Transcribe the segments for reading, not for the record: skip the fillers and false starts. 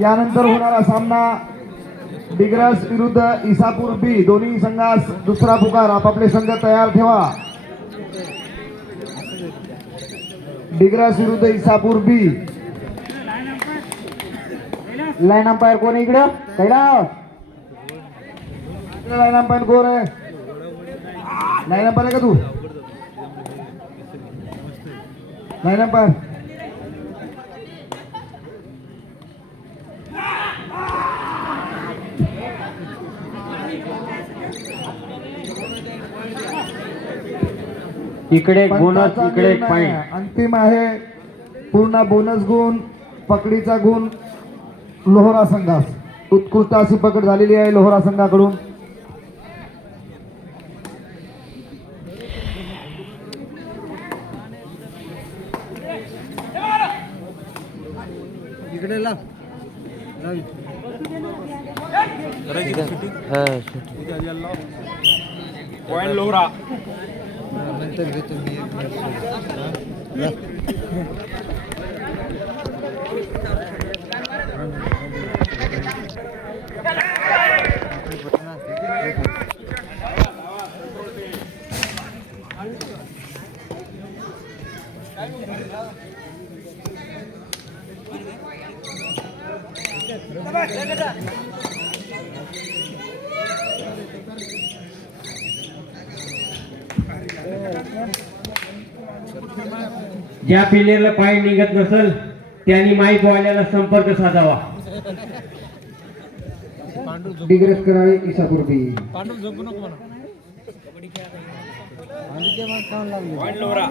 यानंतर होणारा सामना डिग्रस विरुद्ध इसापूर बी. दोन्ही संघास दुसरा पुकार. आपापले संघ तयार ठेवा. डिग्रस विरुद्ध इसापूर बी. लाईन अंपायर कोण इकडं? कैलास लाईन अंपायर कोण आहे? लाईन अंपायर आहे का तू? लाईन अंपायर इकडे बोनस, इकडे पॉइंट. अंतिम आहे. पूर्ण बोनस गुण, पकडीचा गुण लोहरा संघास. उत्कृष्ट अशी पकड झालेली आहे लोहरा संघाकडून. इकडे लाव. पॉइंट लोहरा. नंतर घेतो मी 1 मिनिट. ज्या प्लेयरला पॉइंट निघत नसेल त्यांनी माईक वाल्याला संपर्क साधावा. डिग्रस करावे इसापूर बी. पांडू झोपू नको म्हणा. पॉइंट लोहरा.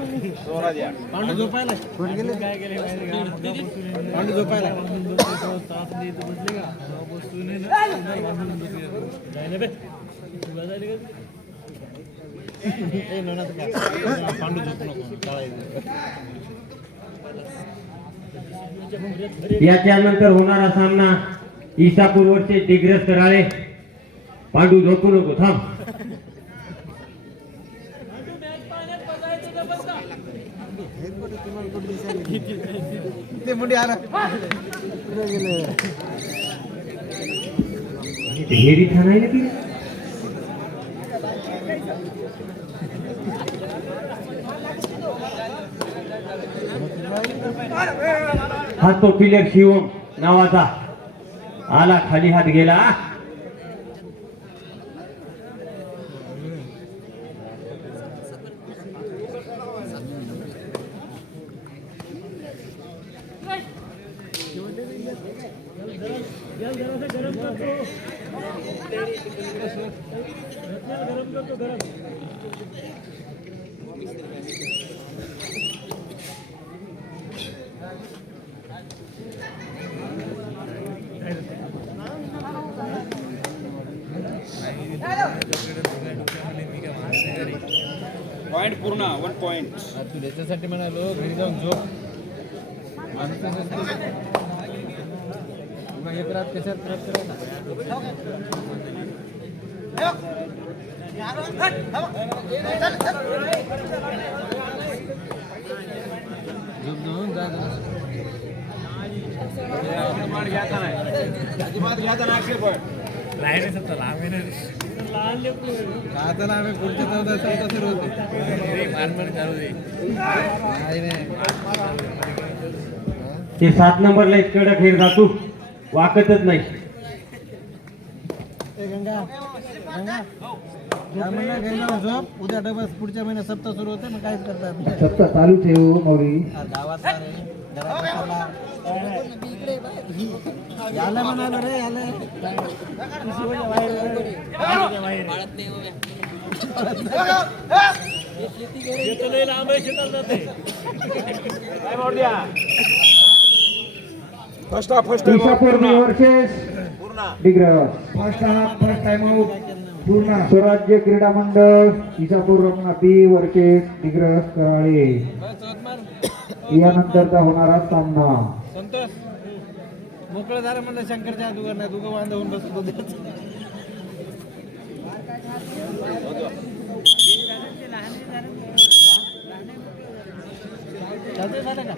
लोहरा द्या. पांडू झोपायला कुठे गेले? पांडू झोपायला पांडू झोपू नको. याच्यानंतर होणारा सामना इसापूर वरचे डिग्रस कराळे. पांडू झोपू नको, थांब. ते मुंडी आला. ढेरी ठाण आहे ना ती. हा तो प्लेयर शिवम नावाचा आला, खाली हात गेला. पॉइंट पूर्ण 1 पॉइंट. तू त्याच्यासाठी म्हणालो घरी जाऊन झोप. एक रात कशात आता आम्ही पुढच्या 14 सुरू होते. ते 7 नंबरला इकडे खेळ जातो, वाकतच नाही. झोप. उद्या डबल पुढच्या महिन्यात सप्ताह सुरू होते. मग काहीच करतात. सप्ताह चालू ठेवू मौरी. गावात याला म्हणालो रे याला. First half Isapur B versus Digras. First half first time out पूर्ण. Swarajya Krida Mandal Isapur Ratna B versus Digras Karale. यानंतरचा होणारा सामना. संतोष मोकळं झालं म्हणलं. शंकरच्या दुकानात दुगं वांदा होऊन बसतो. त्याचं झालं का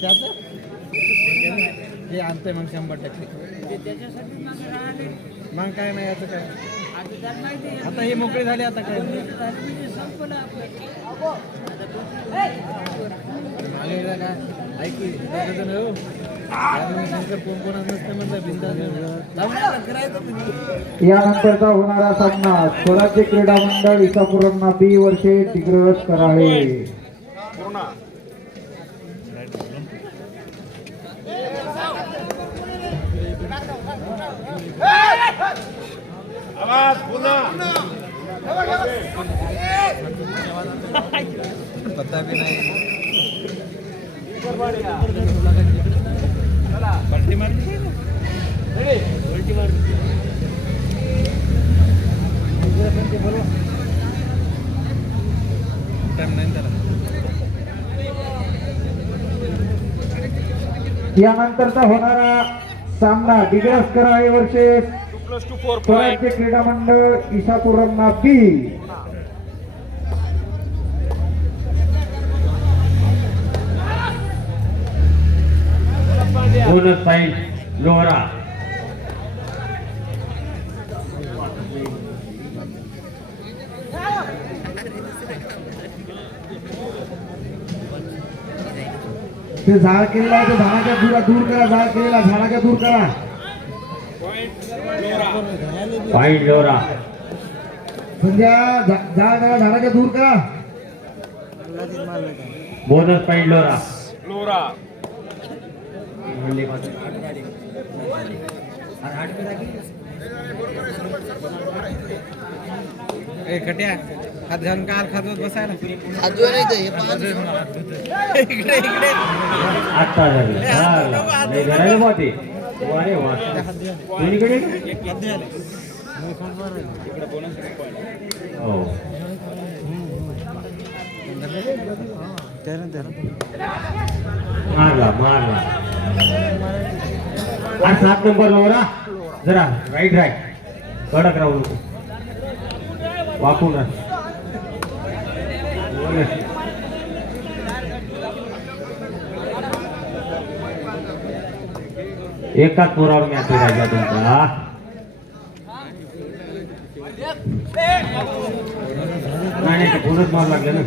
त्याचं हे आणते मग 100%. मग काय नाही आता काय आता हे मोकळे झाले आता काय मागे काय ऐकी शंकर कोण नसते म्हणलं बिंदा करायचं. यानंतरचा होणारा सामना स्वराज्य क्रीडा मंडळ इसापूर रत्ना बी वर्षे दिग्रस कराळे. पूर्ण आवाज पुन्हा पत्ता भी नाही यानंतरचा होणारा सामना दिग्रस कराळे वर्षे 2+2 4 स्वराज्य पॉईंट. क्रीडा मंडळ इसापूर रत्ना बी. बोनस पॉइंट लोहरा. ते झाड केलेला आहे, तो झाडाच्या दूर करा. झाड केलेला झाडाच्या दूर करा. पॉइंट लोहरा. संध्या झाडाच्या दूर करा. बोनस पॉइंट लोहरा. लोरा ए कट्या हात घालून काल खात बसायला इकडे इकडे आता झाली. नाही करायला बा ते. अरे वा. दोन्हीकडे? हो. मारला. आज 7 नंबर लोहरा. जरा राईट कडक राहू नको. वाकून राहा. एकाच पोरावर मॅच राहिला तुमचा. नाही ते पूर्णच मार लागलं ना.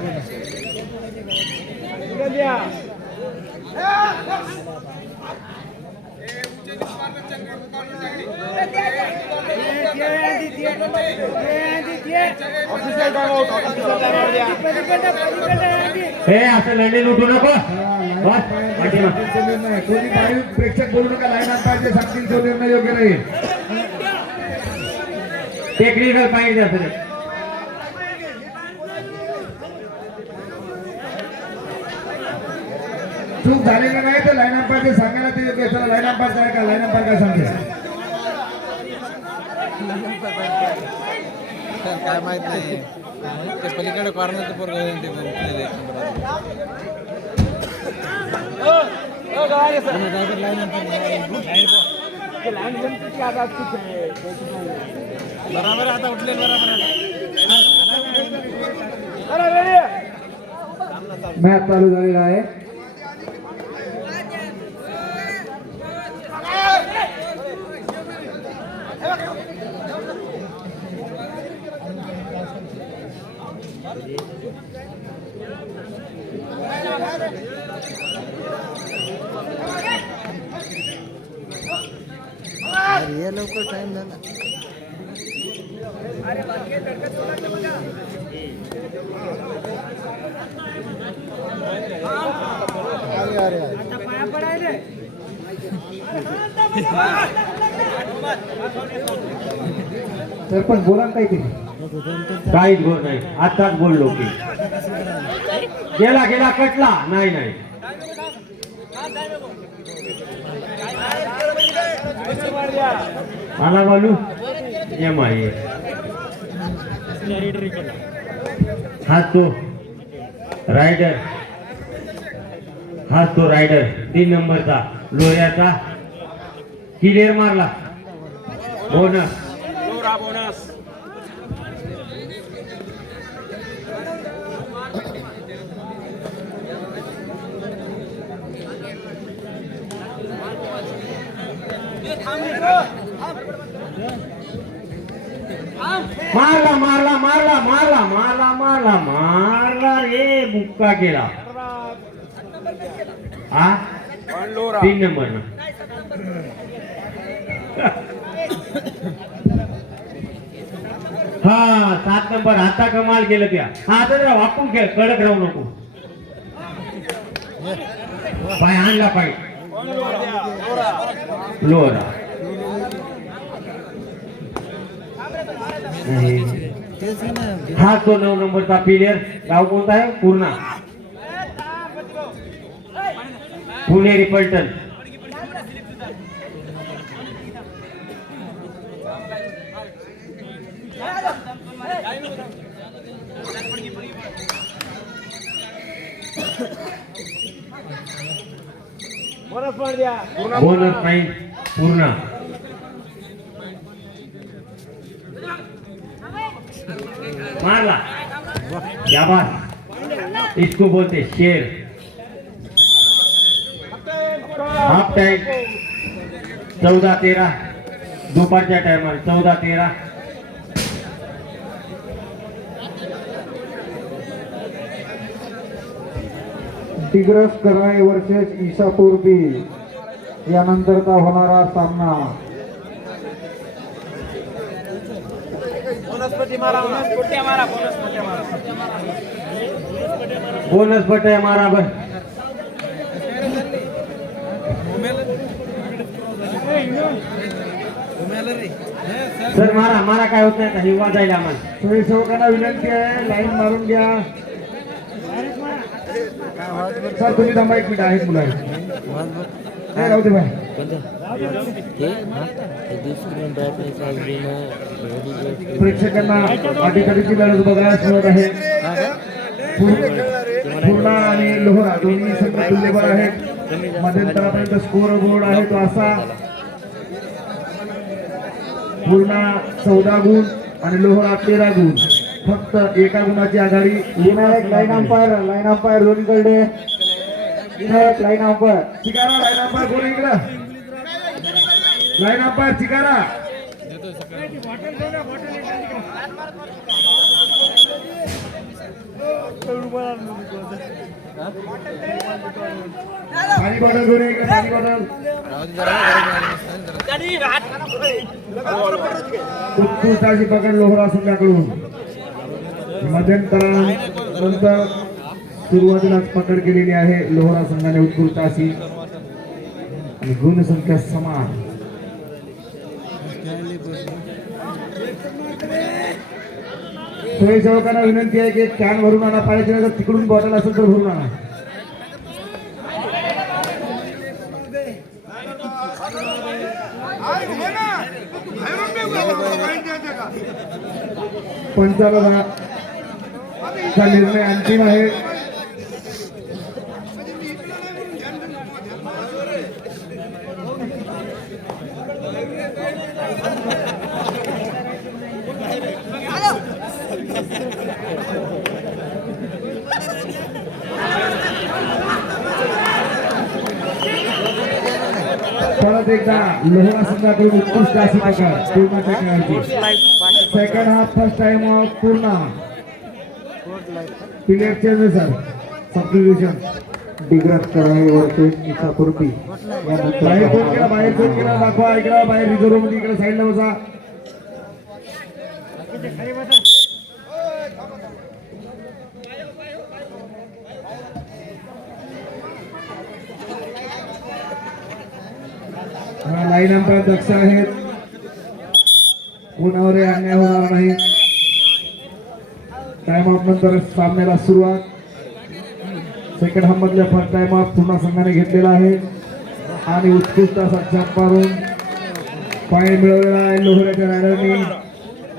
हे असं लढे उठू नको. बस पाठीमागे. कोणी बाहेर प्रेक्षक बोलू नका. लाईन पाहिजे सांगतील तो निर्णय योग्य नाही. टेक्निकल पॉईंट द्या सर. चूक झालेली नाही तर लाईन पाहिजे सांगायला ते योग्य. चला लाईन अंपायर काय का लाईन अंपायर काय सांगते काय माहित नाही ते पलीकडे कॉर्नर बराबर आता उठले बराबर. मॅच चालू झालेला आहे. ये लवकर टाइम झाला. सरपंच बोला काय ते. काहीच गोर नाही. आताच बोललो की गेला कटला. नाही आला बालू. एम आहे हाच तो रायडर 3 नंबरचा लोह्याचा. क्लिअर मारला. बोनस. लोरा बोनस. मारला मारला मारला मारला मारला मारला मारला रे बुक्का केला हा पंडोरा 3 नंबर ना हा 7 नंबर आता कमाल केलं त्या हा आता जरा वाकून खेळ कडक राहू नको पाय आणला पाय लोरा हा तो 9 नंबरचा प्लेयर गाव कोणता आहे पूर्णा पुणेरी पलटण बोनस पॉइंट पूर्ण मारला क्या बात इसको बोलते शेर हाफ टाइम 14-13 दुपारच्या टायमाला 14-13 दिग्रस कराळे वर्सेस इसापूर बी यानंतरचा होणारा सामना बोनस पट्या मारा बर सर मारा मारा काय होत नाही आता हिवा जाईल आम्हाला स्वयंसेवकांना विनंती आहे लाईन मारून घ्या सर तुम्ही थांबा 1 मिनिट आहेत मुलं नाही राहू दे बाय प्रेक्षकांना अधिकारीची लढत बघायला मिळत आहे पूर्णा आणि लोहरा दोन्ही संघ तुल्यबळ आहेत मध्यंतरापर्यंत स्कोर बोर्ड आहे तो असा पूर्णा 14 गुण आणि लोहरा 13 गुण फक्त एका गुणाची आघाडी विनायक लाईन अंपायर दोन्हीकडे Vinayak line umpire चिकारा line umpire कोण इकडं लाईन अंपायर चिकारा पाणी बॉटल घेऊन इकडे पाणी बॉटल उत्कृष्टाची पकड लोहरा संघाकडून मध्यंतरानंतर सुरुवातीलाच पकड केलेली आहे लोहरा संघाने उत्कृष्ट अशी आणि गुणसंख्या समान स्वयंसेवकांना विनंती आहे की एक कॅन भरून आणा पाहिजे जर तिकडून बॉटल असेल तर भरून आणा पंचाला चा निर्णय अंतिम आहे परत एकदा लोहरा संघाकडून उत्कृष्ट अशी पकड पूर्णाच्या खेळाची second half first time off Purna player change sir substitution Digras Karale versus Isapur B बाहेर फोन केला दाखवा इकडे बाहेर रिझर्व्ह मध्ये इकडे साईडला बसा लाईन अंपायर दक्ष आहेत कोणावर अन्याय होणार नाही टाइम ऑफ नंतर सामन्याला सुरुवात सेकंड हाफ मधल्या फर्स्ट टाइम ऑफ पूर्ण संघाने घेतलेला आहे आणि उत्कृष्ट असा जंप मारून पॉइंट मिळवलेला आहे लोहऱ्याच्या रायडरनी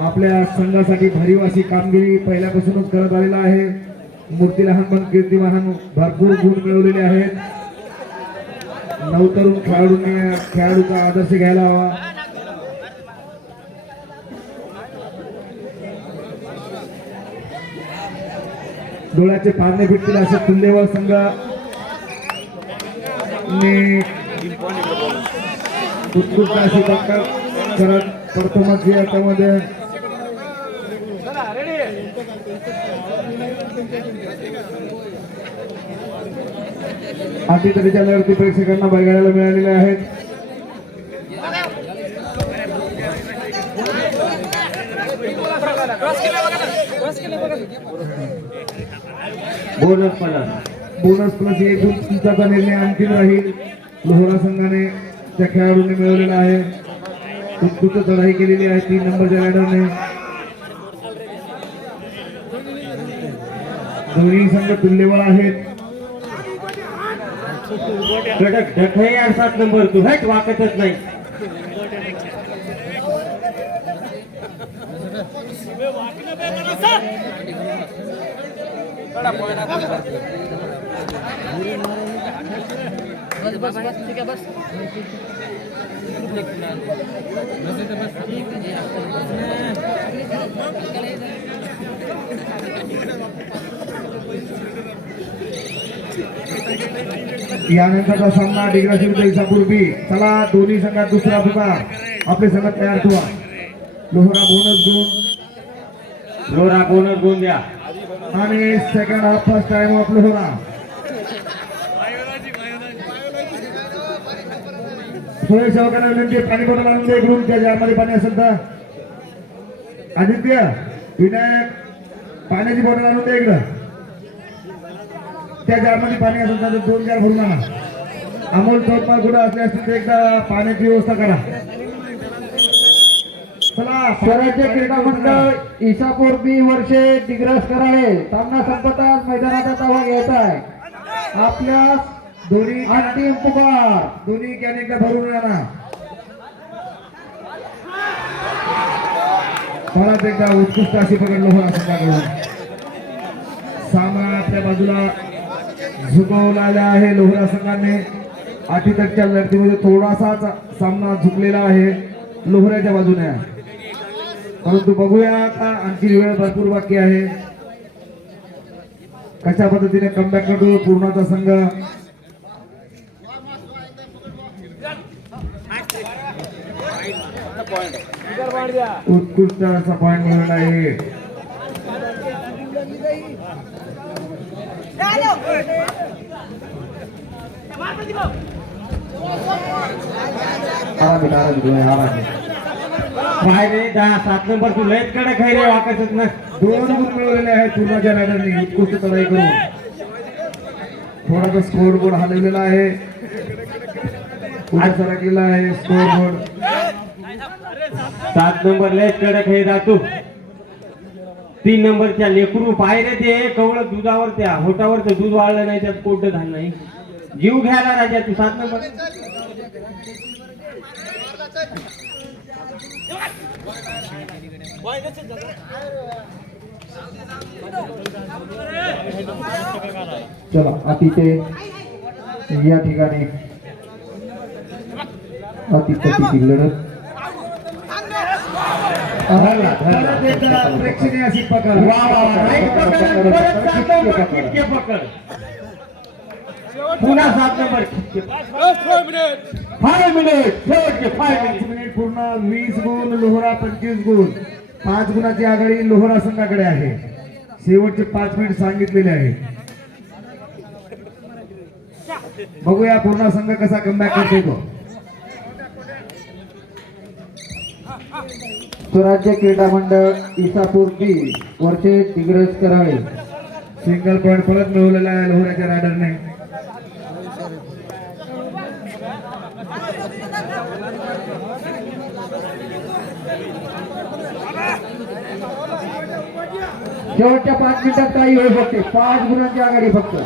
आपल्या संघासाठी भरीव अशी कामगिरी पहिल्यापासूनच करत आलेला आहे मूर्ती लहान पण कीर्तिमान भरपूर गुण मिळवलेले आहेत नवतरुण खेळाडूचा आदर्श घ्यायला हवा डोळ्याचे पारणे फिटतील असे तुल्यबळ संघ उत्कृष्ट अशी टक्कर करत प्रथमच याच्यामध्ये अटीतटीच्या लढती प्रेक्षकांना बघायला मिळालेल्या आहेत. बोनस प्लस एक गुणांचा निर्णय अंतिम राहील. लोहरा संघाने त्या खेळाडूंनी मिळवलेला आहे. उत्कृष्ट चढाई केलेली आहे 3 नंबरच्या रायडरने. दोन्ही संघ तुल्यबळ आहेत. कडक ढकळे यार 7 नंबर तू हट वाकतच नाही. यानंतरचा सामना डिग्रस विरुद्ध इसापूर बी. चला दोन्ही संघात दुसरा पुकार. आपले संघ तयार ठेवा. लोहरा बोनस गुण द्या आणि second half first time of लोहरा. स्वयंसेवकांना विनंती पाणी बॉटल आणून दे इकडून. त्या जारमध्ये पाणी असेल तर आदित्य विनायक पाण्याची बॉटल आणून दे इकडं. त्या जारमध्ये पाणी असेल तर 2 जार भरून आणा. अमोल चौथमाल कुठं असले असतील तर एकदा पाण्याची व्यवस्था करा. चला स्वराज्य क्रीडा मंडळ इसापूर बी वर्षे दिग्रस कराळे सामना संपताच मैदानाचा ताबा घ्यायचा आहे. आपल्या दोन्ही अंतिम पुकार. दोन्ही कॅन एकदा भरून आणा. परत एकदा उत्कृष्ट अशी पकड लोहरा संघाकडून. सामना आपल्या बाजूला झुकवलेला आहे लोहरा संघाने. अटीतटच्या लढतीमध्ये थोडासा सामना झुकलेला आहे लोहऱ्याच्या बाजूने. परंतु बघूया का आणखी वेळ भरपूर बाकी आहे. कशा पद्धतीने कमबॅक करतो पूर्णाचा संघ. उत्कृष्ट असा पॉइंट मिळाला आहे. काय रे 7 नंबर तू लयच कडक आहे रे वाकतच ना. 2 गुण मिळवलेले आहेत पूर्णाच्या रायडरने उत्कृष्ट चढाई करून. थोडासा स्कोर बोर्ड हलवलेला आहे. पुढे सरकलेला आहे स्कोर बोर्ड. 7 नंबर लयच कडक आहे दातू. 3 नंबरच्या लेकरू पायरे ते कवळ दुधावर त्या होटावर तर दूध वाळलं नाही त्यात पोट घाल नाही. जीव घ्यायला राजा तू 7 नंबर. चला अतिथे या ठिकाणी अतिपतीची लढत. परत एकदा प्रेक्षणीय अशी पकड. पुन्हा 7 नंबर 5 मिनिट शेवटचे 5 मिनिट. पूर्ण 20 गुण लोहरा 25 गुण. 5 गुणाची आघाडी लोहरा संघाकडे आहे. शेवटचे 5 मिनिट सांगितलेले आहे. बघूया पूर्ण संघ कसा कमबॅक करतो तो. स्वराज्य क्रीडा मंडळ इसापूर बी वर्षे दिग्रस कराळे. सिंगल पॉइंट परत मिळवलेला आहे लोहऱ्याच्या रायडरने. शेवटच्या 5 मिनिटात काही होऊ शकते. 5 गुणांची आघाडी फक्त.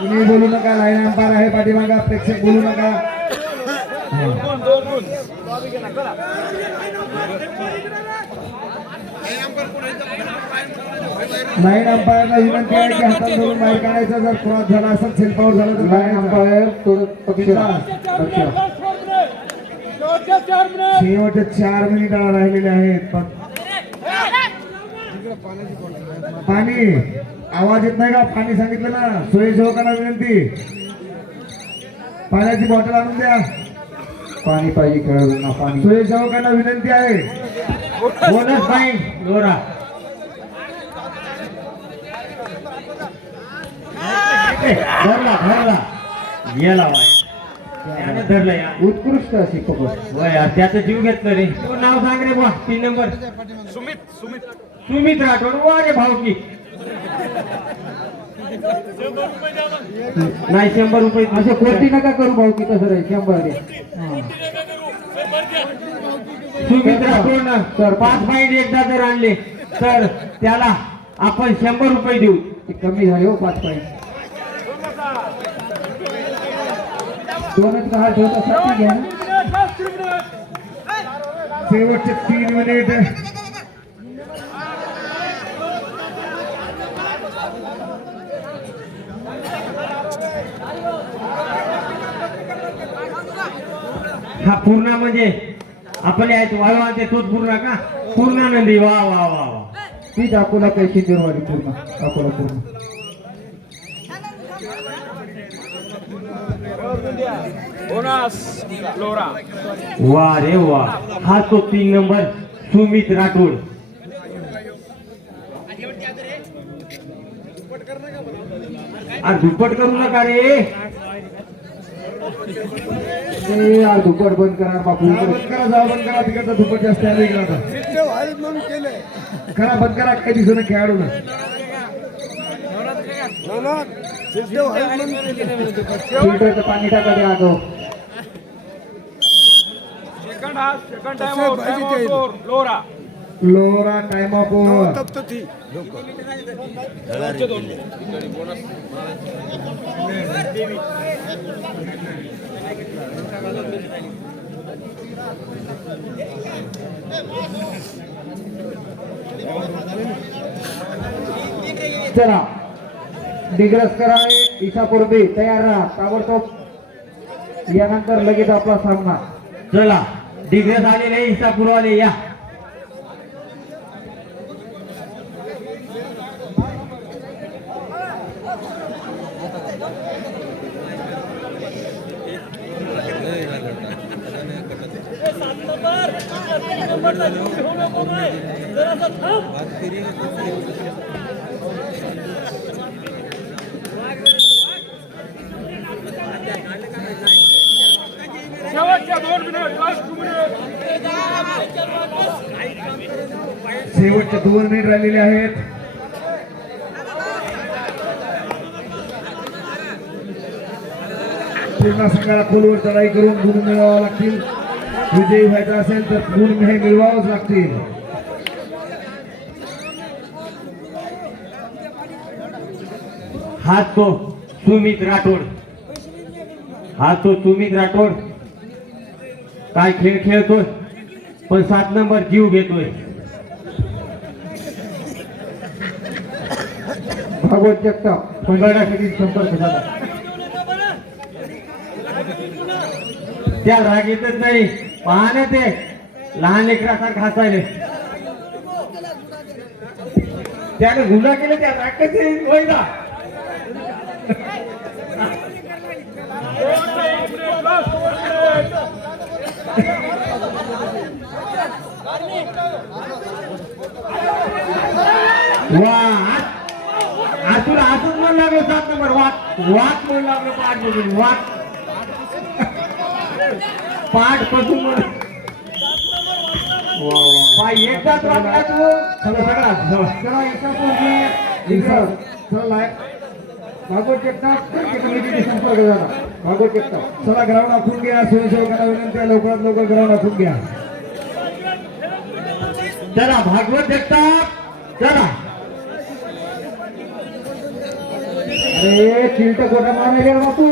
तुम्ही बोलू नका. लाईन अंपायर आहे पाठीमागा. प्रेक्षक बोलू नका. लाईन अंपायरला विनंती आहे की हातात धरून बाहेर काढायचा. जर क्रॉस झाला असेल सेल्फ आउट झाला तर लाईन अंपायर थोडं पक्ष. शेवटचे 4 मिनिट राहिलेले आहेत. पाणी आवाज येत नाही का? पाणी सांगितलं ना. स्वयंसेवकांना विनंती. पाण्याची बॉटल आणून द्या. पाणी पाहिजे खेळाडूंना पाणी. स्वयंसेवकांना विनंती आहे. बोनस पॉईंट लोरा. धरला धरला गेला बाय. त्याने धरलं यार. उत्कृष्ट अशी पकड. होय यार, त्याचं जीव घेतलं रे. तू नाव सांग रे बुवा. 3 नंबर सुमित राठोड. वा रे भावकी. नाही 100 रुपये असे खोटी नका करू भाऊ की तसं रे 100 दे. हा. सुमित राठोड ना तर 5 पॉईंट एकदा जर आणले तर त्याला आपण 100 रुपये देऊ. ते कमी झाले हो 5 पॉईंट. दोनच गहाळ ठेवता घ्या ना. शेवटचे 3 मिनिट. हा पूर्ण म्हणजे आपण यायचं वाळवा ते तोच पूर्ण का? पूर्णानंदी. वा वा वा वा. तीच अकोला पैसे निर्वाडी पूर्ण. अकोला पूर्ण. बोनस लोरा. वा रे वा. हा तो 3 नंबर सुमित राठोड. अरे दुप्पट करू नका रे. ते यार दुपट बंद करा बापू. बंद करा, जाऊ बंद करा. तिकडचा दुप्पट जास्त आहे इकडे आता. करा बंद करा. काही दिवसानं खेळाडूला फिल्टरचं पाणी टाका द्या अगो. सेकंड टाइम आउट लोरा. लोरा टाइम ऑफ ओव्हर. चला डिग्रस कराळे इसापूर बी तयार राहा ताबडतोब. यानंतर लगेच आपला सामना. चला डिग्रेस आलेले इसापूरवाले या. शेवटच्या 2 मिनिट लास्ट 2 मिनिट. शेवटचे 2 मिनिट राहिलेले आहेत. पूर्ण संघाला खोलवर चढाई करून गुण मिळवावं लागतील. विजयी व्हायचा असेल तर गुण हे मिळवावंच लागतील. हा तो सुमित राठोड. हा तो सुमित राठोड काय खेळ खेळतोय पण 7 नंबर जीव घेतोय. भागवत जगताप पंधरासाठी संपर्क झाला. त्या रागीतच नाही पाहणे ते लहान लेकरासारखं हसायले. त्याने गुन्हा केले त्या रागाचे वैदा. वा आतून आतून म्हणून लागलो 7 नंबर वाट वाट म्हणून लागलो. पाठ म्हणून वाट पाठ पासून पाय एकदाच वाटला तू. चला सगळा चला इसापूर बी डिग्रस. चला भागवत जगताप कमिटीने संपर्क झाला. भागवत जगताप चला ग्राउंड आखून घ्या. स्वयंसेवकांना विनंती आहे लवकरात लवकर ग्राउंड आखून घ्या. चला भागवत जगताप चला. अरे चिलट कोटा मारले गेला बापू.